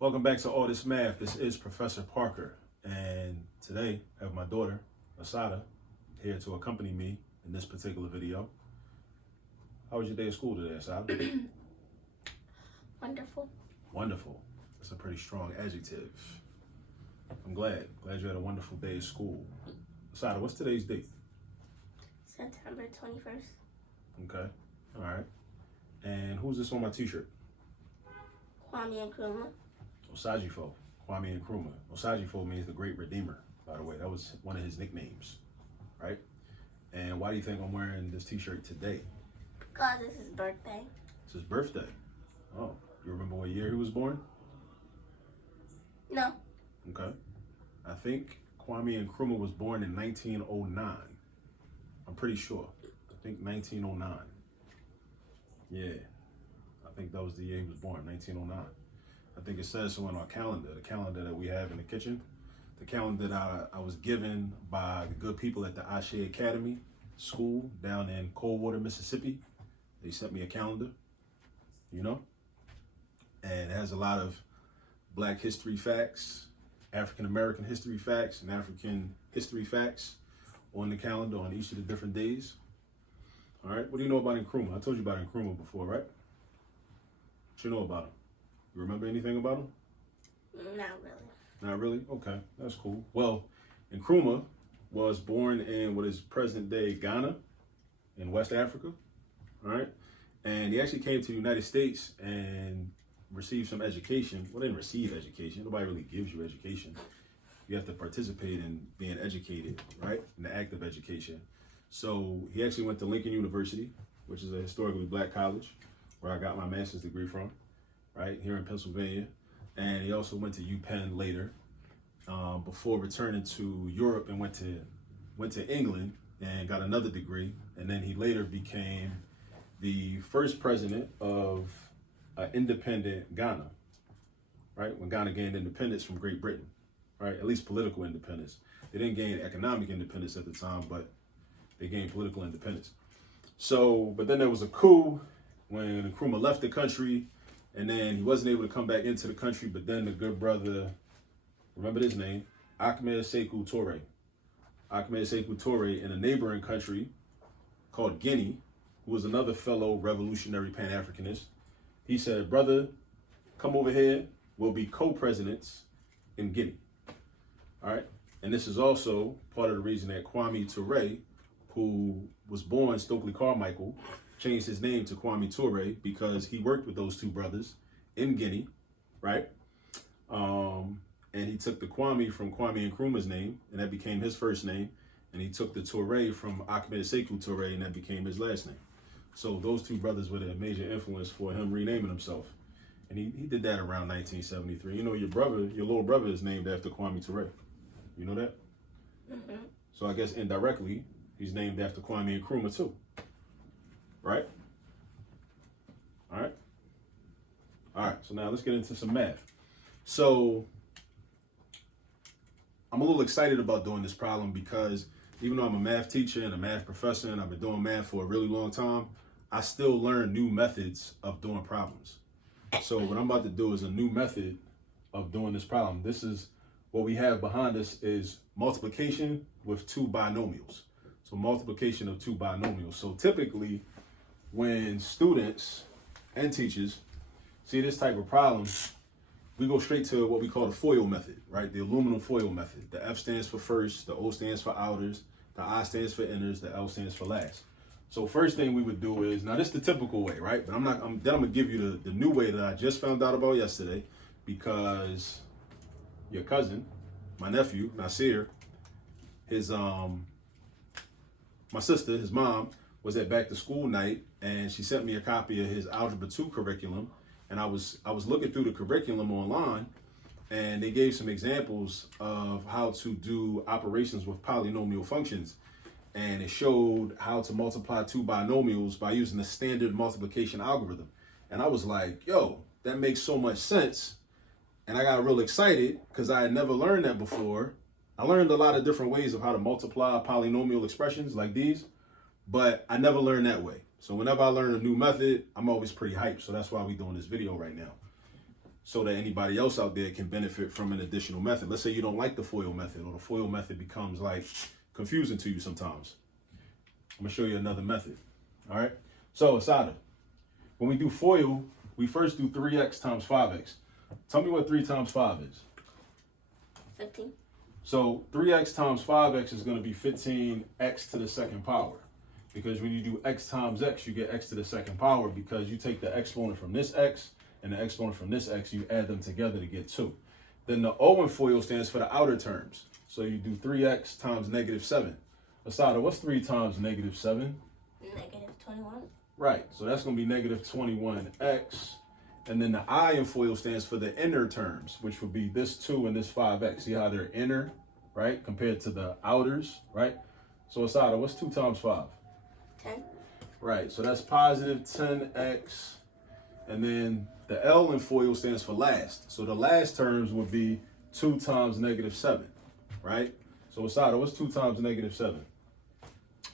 Welcome back to All This Math. This is Professor Parker, and today I have my daughter, Assata, here to accompany me in this particular video. How was your day at school today, Assata? Wonderful. Wonderful. That's a pretty strong adjective. I'm glad you had a wonderful day at school. Assata, what's today's date? September 21st. Okay, all right. And who's this on my t-shirt? Kwame Nkrumah. Osajifo, Kwame Nkrumah. Osajifo means the Great Redeemer, by the way. That was one of his nicknames, right? And why do you think I'm wearing this t-shirt today? Because it's his birthday. It's his birthday. Oh, you remember what year he was born? No. Okay. I think Kwame Nkrumah was born in 1909. I'm pretty sure. I think 1909. Yeah. I think that was the year he was born, 1909. I think it says so on our calendar, the calendar that we have in the kitchen, the calendar that I was given by the good people at the Ashe Academy School down in Coldwater, Mississippi. They sent me a calendar, you know, and it has a lot of Black history facts, African American history facts, and African history facts on the calendar on each of the different days. All right, what do you know about Nkrumah? I told you about Nkrumah before, right? What you know about him? You remember anything about him? Not really. Not really? Okay, that's cool. Well, Nkrumah was born in what is present day Ghana in West Africa, all right? And he actually came to the United States and received some education. Well, didn't receive education. Nobody really gives you education. You have to participate in being educated, right? In the act of education. So he actually went to Lincoln University, which is a historically Black college, where I got my master's degree from, right, here in Pennsylvania. And he also went to UPenn later, before returning to Europe and went to England and got another degree. And then he later became the first president of independent Ghana, right, when Ghana gained independence from Great Britain, right, at least political independence. They didn't gain economic independence at the time, but they gained political independence. So, but then there was a coup when Nkrumah left the country, and then he wasn't able to come back into the country, but then the good brother, remember his name, Ahmed Sekou Touré. Ahmed Sekou Touré in a neighboring country called Guinea, who was another fellow revolutionary Pan-Africanist. He said, brother, come over here, we'll be co-presidents in Guinea. All right, and this is also part of the reason that Kwame Touré, who was born Stokely Carmichael, changed his name to Kwame Touré because he worked with those two brothers in Guinea, right? And he took the Kwame from Kwame Nkrumah's name, and that became his first name. And he took the Touré from Ahmed Sekou Touré, and that became his last name. So those two brothers were a major influence for him renaming himself. And he did that around 1973. You know, your little brother is named after Kwame Touré. You know that? Mm-hmm. So I guess indirectly, he's named after Kwame Nkrumah too. Right? All right. All right. So now let's get into some math. So I'm a little excited about doing this problem because even though I'm a math teacher and a math professor and I've been doing math for a really long time, I still learn new methods of doing problems. So what I'm about to do is a new method of doing this problem. This is what we have behind us is multiplication with two binomials. So multiplication of two binomials. So typically, when students and teachers see this type of problem, we go straight to what we call the FOIL method, right? The aluminum foil method. The F stands for first, the O stands for outers, the I stands for inners, the L stands for last. So first thing we would do is, now this is the typical way, right? But then I'm gonna give you the new way that I just found out about yesterday, because your cousin, my nephew, Nasir, my sister, his mom, was at back to school night, and she sent me a copy of his Algebra 2 curriculum. And I was looking through the curriculum online, and they gave some examples of how to do operations with polynomial functions. And it showed how to multiply two binomials by using the standard multiplication algorithm. And I was like, yo, that makes so much sense. And I got real excited because I had never learned that before. I learned a lot of different ways of how to multiply polynomial expressions like these, but I never learned that way. So whenever I learn a new method, I'm always pretty hyped. So that's why we're doing this video right now. so that anybody else out there can benefit from an additional method. Let's say you don't like the FOIL method, or the FOIL method becomes like confusing to you sometimes. I'm gonna show you another method. All right. So Assata, when we do FOIL, we first do 3x times 5x. Tell me what 3 times 5 is. 15. So 3x times 5x is going to be 15x to the second power. Because when you do x times x, you get x to the second power, because you take the exponent from this x and the exponent from this x, you add them together to get 2. Then the O in FOIL stands for the outer terms. So you do 3x times negative 7. Assata, what's 3 times negative 7? Negative 21. Right, so that's going to be negative 21x. And then the I in FOIL stands for the inner terms, which would be this 2 and this 5x. See how they're inner, right, compared to the outers, right? So Assata, what's 2 times 5? 10. Right, so that's positive 10x. And then the L in FOIL stands for last. So the last terms would be 2 times negative 7, right? So Assata, what's 2 times negative 7?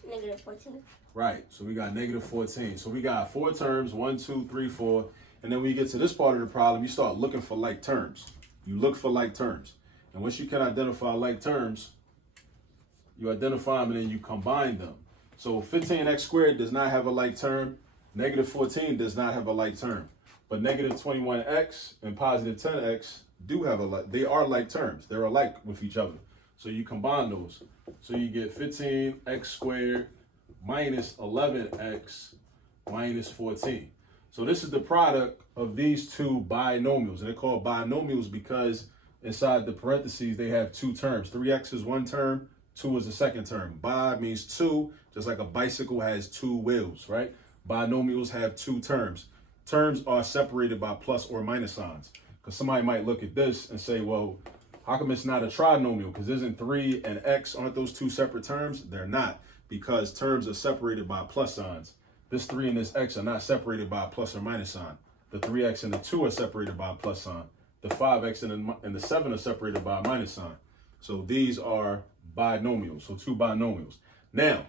Negative 14. Right, so we got negative 14. So we got 4 terms, 1, 2, 3, 4. And then when you get to this part of the problem, you start looking for like terms. You look for like terms. And once you can identify like terms, you identify them and then you combine them. So 15x squared does not have a like term. Negative 14 does not have a like term. But negative 21x and positive 10x do have a like. They are like terms. They're alike with each other. So you combine those. So you get 15x squared minus 11x minus 14. So this is the product of these two binomials. And they're called binomials because inside the parentheses, they have 2 terms. 3x is 1 term, 2 is the second term. Bi means 2, just like a bicycle has 2 wheels, right? Binomials have 2 terms. Terms are separated by plus or minus signs. Because somebody might look at this and say, well, how come it's not a trinomial? Because isn't 3 and x, aren't those 2 separate terms? They're not, because terms are separated by plus signs. This 3 and this x are not separated by a plus or minus sign. The 3x and the 2 are separated by a plus sign. The 5x and the 7 are separated by a minus sign. So these are binomials, so 2 binomials. Now,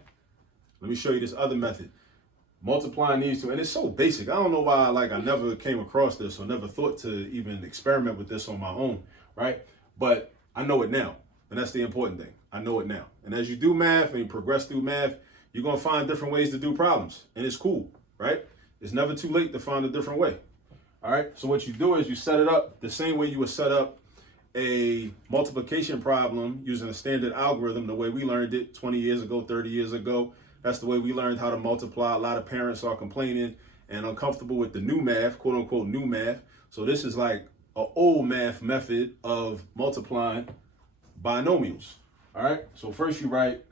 let me show you this other method. Multiplying these two, and it's so basic. I don't know why I never came across this or never thought to even experiment with this on my own, right? But I know it now, and that's the important thing. I know it now. And as you do math and you progress through math, you're going to find different ways to do problems, and it's cool, right? It's never too late to find a different way. All right, so what you do is you set it up the same way you would set up a multiplication problem using a standard algorithm, the way we learned it 20 years ago, 30 years ago. That's the way we learned how to multiply. A lot of parents are complaining and uncomfortable with the new math, quote unquote new math. So this is like an old math method of multiplying binomials. All right, so first you write,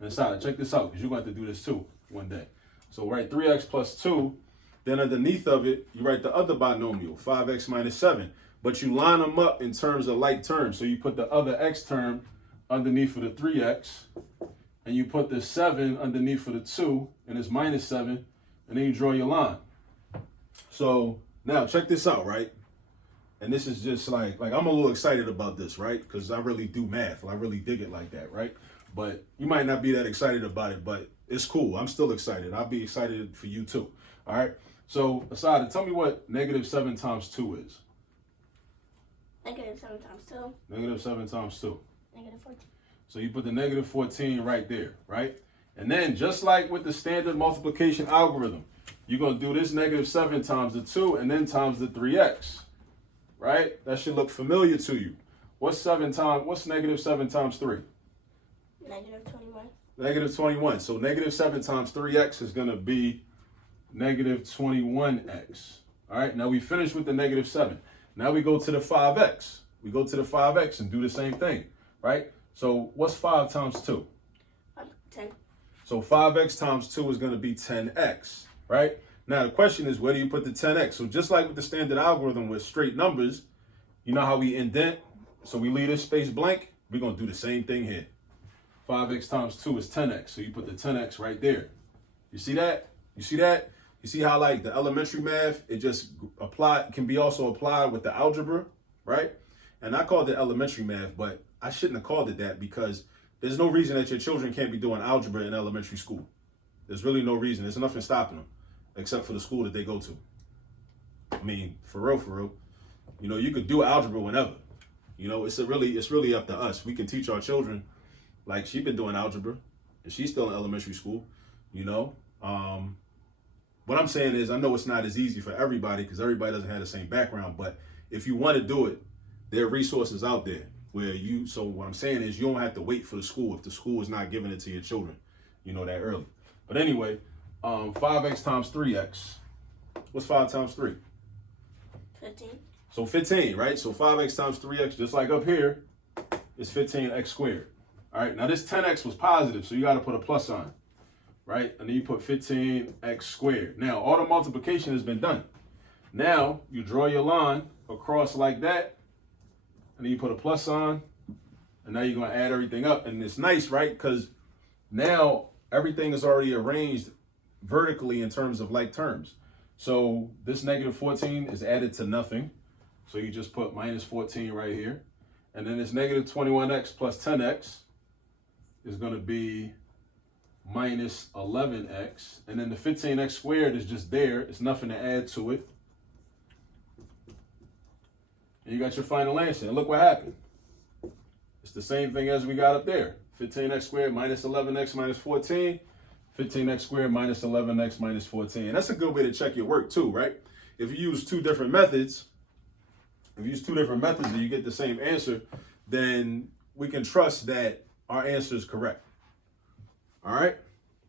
and check this out, because you're going to have to do this too one day. So write 3x plus 2. Then underneath of it, you write the other binomial, 5x minus 7. But you line them up in terms of like terms. So you put the other x term underneath for the 3x, and you put the 7 underneath for the 2, and it's minus 7, and then you draw your line. So now check this out, right? And this is just like I'm a little excited about this, right? Because I really do math. I really dig it like that, right? But you might not be that excited about it, but it's cool. I'm still excited. I'll be excited for you too. All right. So Assata, tell me what negative 7 times 2 is. Negative 7 times 2. Negative 7 times 2. Negative 14. So you put the negative 14 right there, right? And then just like with the standard multiplication algorithm, you're going to do this negative 7 times the 2 and then times the 3x, right? That should look familiar to you. What's negative 7 times 3? Negative 21. Negative 21. So negative 7 times 3x is going to be negative 21x. All right, now we finished with the negative 7. Now we go to the 5x. We go to the 5x and do the same thing, right? So what's 5 times 2? 10. So 5x times 2 is going to be 10x, right? Now the question is, where do you put the 10x? So just like with the standard algorithm with straight numbers, you know how we indent? So we leave this space blank. We're going to do the same thing here. 5x times 2 is 10x. So you put the 10x right there. You see that? You see that? You see how like the elementary math, it just can be also applied with the algebra, right? And I called it elementary math, but I shouldn't have called it that because there's no reason that your children can't be doing algebra in elementary school. There's really no reason. There's nothing stopping them except for the school that they go to. I mean, for real, You know, you could do algebra whenever. You know, it's really up to us. We can teach our children, like she's been doing algebra, and she's still in elementary school. You know, what I'm saying is, I know it's not as easy for everybody because everybody doesn't have the same background. But if you want to do it, there are resources out there where you. So what I'm saying is, you don't have to wait for the school if the school is not giving it to your children, you know, that early. But anyway, 5x times 3x. What's 5 times 3? 15. So 15, right? So 5x times 3x, just like up here, is 15x squared. All right, now this 10x was positive, so you got to put a plus sign, right? And then you put 15x squared. Now, all the multiplication has been done. Now, you draw your line across like that, and then you put a plus sign, and now you're going to add everything up. And it's nice, right? Because now everything is already arranged vertically in terms of like terms. So this negative 14 is added to nothing. So you just put minus 14 right here. And then this negative 21x plus 10x is going to be minus 11x. And then the 15x squared is just there. It's nothing to add to it. And you got your final answer. And look what happened. It's the same thing as we got up there. 15x squared minus 11x minus 14. 15x squared minus 11x minus 14. And that's a good way to check your work too, right? If you use two different methods, and you get the same answer, then we can trust that our answer is correct. All right?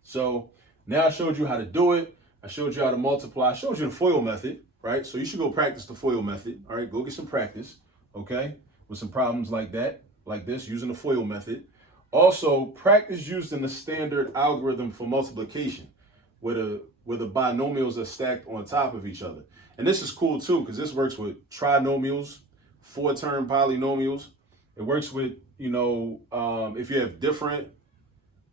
So now I showed you how to do it. I showed you how to multiply. I showed you the FOIL method, right? So you should go practice the FOIL method. All right, go get some practice, okay? With some problems like that, like this, using the FOIL method. Also, practice using the standard algorithm for multiplication, where the binomials are stacked on top of each other. And this is cool too, because this works with trinomials, 4-term polynomials. It works with, you know, if you have different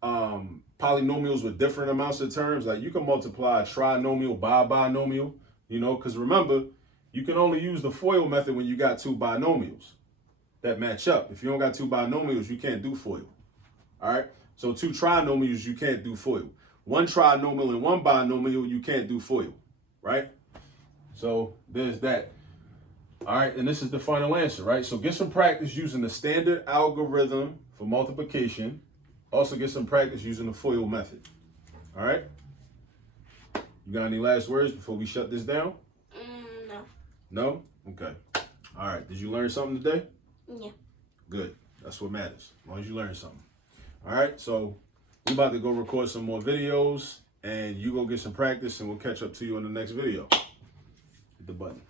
polynomials with different amounts of terms, like you can multiply a trinomial by a binomial, you know, because remember, you can only use the FOIL method when you got two binomials that match up. If you don't got two binomials, you can't do FOIL. All right. So two trinomials, you can't do FOIL. One trinomial and one binomial, you can't do FOIL. Right. So there's that. All right. And this is the final answer. Right. So get some practice using the standard algorithm for multiplication. Also get some practice using the FOIL method. All right. You got any last words before we shut this down? No. No? Okay. All right. Did you learn something today? Yeah. Good. That's what matters. As long as you learn something. All right, so we about to go record some more videos, and you go get some practice, and we'll catch up to you in the next video. Hit the button.